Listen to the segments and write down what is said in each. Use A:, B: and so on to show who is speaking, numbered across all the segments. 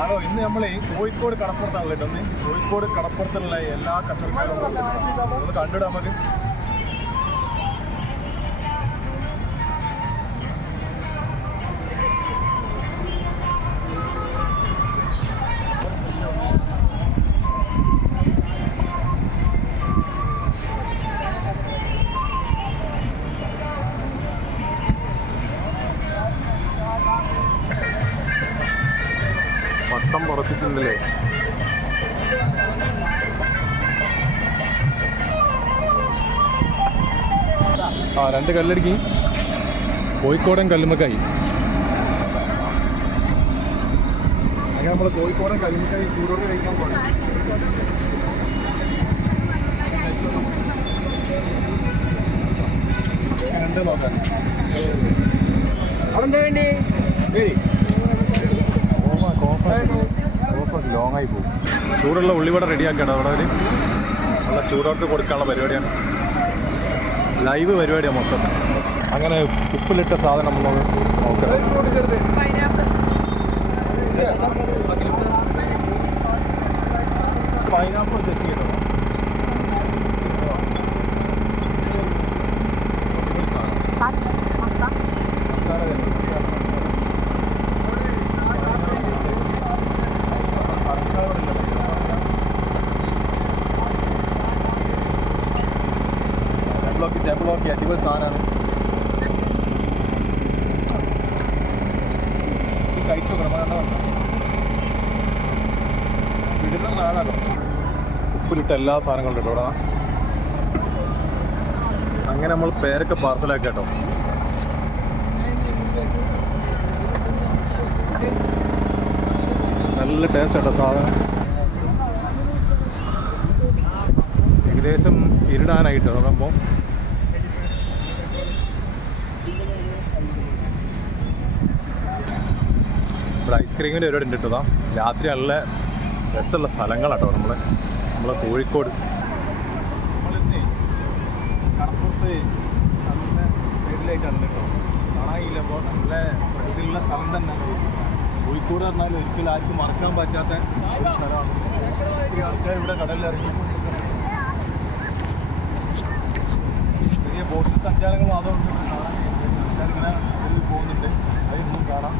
A: ആണോ? ഇന്ന് നമ്മൾ കോഴിക്കോട് കടപ്പുറത്താണല്ലോ ഇന്ന് കോഴിക്കോട് കടപ്പുറത്തുള്ള എല്ലാ കച്ചവടക്കാരും കണ്ടിടാൻ മതി വട്ടം പുറത്തിട്ടുണ്ടല്ലേ ആ രണ്ട് കല്ലടിക്ക്. കോഴിക്കോടൻ കല്ലുമ്മക്കായി. അങ്ങനെ നമ്മൾ കോഴിക്കോടൻ കല്ലുമ്മക്കായി ചൂടോട് കഴിക്കാൻ പോകണം രണ്ട് നോക്കാൻ
B: അവിടെ വേണ്ടി?
A: ശരി ലോങ് ആയി പോകും ചൂടുള്ള ഉള്ളിവട റെഡിയാക്കണം അവിടെ ഒരു നല്ല ചൂടോട്ട് കൊടുക്കാനുള്ള പരിപാടിയാണ്. ലൈവ് പരിപാടിയാണ് മൊത്തം. അങ്ങനെ ഉപ്പിലിട്ട സാധനം നമ്മൾ നോക്കണം.
B: പൈനാപ്പിൾ
A: ചെക്ക് സെറ്റ് ചെയ്യണം സാമ്പിളോക്കി ബ്ലോക്ക് അടിപൊളി സാധനമാണ് കഴിച്ചു പ്രമാണം വിടുന്ന നാളാണോ ഉപ്പിലിട്ട എല്ലാ സാധനങ്ങളും ഉണ്ട് ഇവിടെ അങ്ങനെ നമ്മൾ പേരൊക്കെ പാർസലാക്കി കേട്ടോ നല്ല ടേസ്റ്റ് കേട്ടോ സാധനം. ഏകദേശം ഇരുടാനായിട്ട് നോക്കുമ്പോൾ ഇവിടെ ഐസ്ക്രീമിന്റെ പരിപാടി ഉണ്ട് കേട്ടോ രാത്രി നല്ല രസമുള്ള സ്ഥലങ്ങളാട്ടോ നമ്മൾ നമ്മളെ കോഴിക്കോട്. കടപ്പുറത്ത് നല്ല സൈഡിലായിട്ടാണ് കേട്ടോ. കാണാനില്ല. അപ്പോൾ നല്ല പ്രകൃതിയിലുള്ള സ്ഥലം തന്നെ. കോഴിക്കോട് പറഞ്ഞാൽ ഒരിക്കലും ആർക്കും മറക്കാൻ പറ്റാത്ത സ്ഥലമാണ്. ആൾക്കാർ ഇവിടെ കടലിൽ ഇറങ്ങി ചെറിയ ബോട്ടിൽ സഞ്ചാരങ്ങൾ മാത്രമുണ്ട് കാണാൻ ഇതിൽ പോകുന്നുണ്ട്. കാണാം.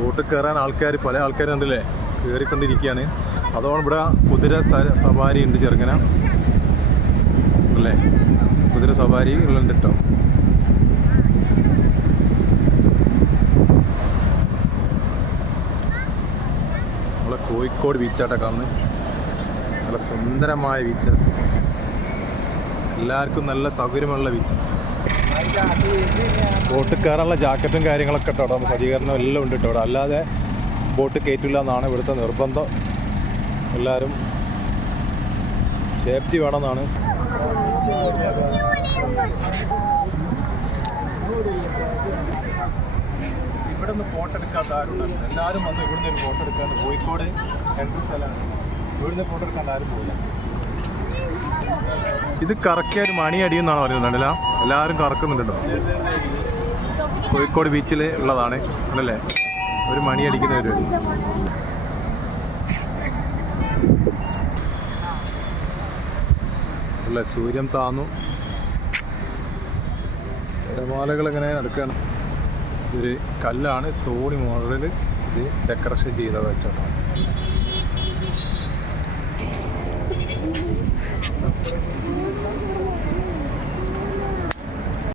A: ബോട്ടിൽ കയറാൻ ആൾക്കാർ പല ആൾക്കാർ ഉണ്ടല്ലേ? കയറിക്കൊണ്ടിരിക്കുകയാണ്. അതോടെ ഇവിടെ കുതിര സവാരി ഉണ്ട് ചെറുങ്ങനെ. അല്ലേ? കുതിര സവാരി ഉള്ളുണ്ട് കേട്ടോ നമ്മളെ കോഴിക്കോട് ബീച്ചാട്ടെ കാണുന്നത് നല്ല സുന്ദരമായ ബീച്ച്. എല്ലാവർക്കും നല്ല സൗകര്യമുള്ള ബീച്ച്. ബോട്ട് കയറാനുള്ള ജാക്കറ്റും കാര്യങ്ങളൊക്കെ കേട്ടോ അവിടെ സജ്ജീകരണം എല്ലാം ഉണ്ട് കേട്ടോ അല്ലാതെ ബോട്ട് കയറ്റില്ല എന്നാണ് ഇവിടുത്തെ നിർബന്ധം. എല്ലാവരും സേഫ്റ്റി വേണമെന്നാണ്. ഇവിടെ നിന്ന് ഫോട്ടോ എടുക്കാത്ത ആരും എല്ലാവരും വന്ന് ഇവിടുന്ന് ഒരു ഫോട്ടോ എടുക്കാൻ കോഴിക്കോട് എൻട്രി സ്ഥലമാണ്. ഇവിടുന്ന് ഫോട്ടോ എടുക്കാൻ ആരും പോകില്ല ഇത് കറക്റ്റ് ഒരു മണി അടിയെന്നാണ് പറയുന്നത് അല്ല എല്ലാവരും കറക്കുന്നുണ്ടോ കോഴിക്കോട് ബീച്ചിൽ ഉള്ളതാണ് അല്ലേ? ഒരു മണി അടിക്കുന്ന പരിപാടി അല്ല സൂര്യൻ താന്നു. തിരമാലകൾ ഇങ്ങനെ നടക്കുകയാണ് ഇതൊരു കല്ലാണ് തോണി മോഡലിൽ ഇത് ഡെക്കറേഷൻ ചെയ്ത വെച്ചോട്ടാണ്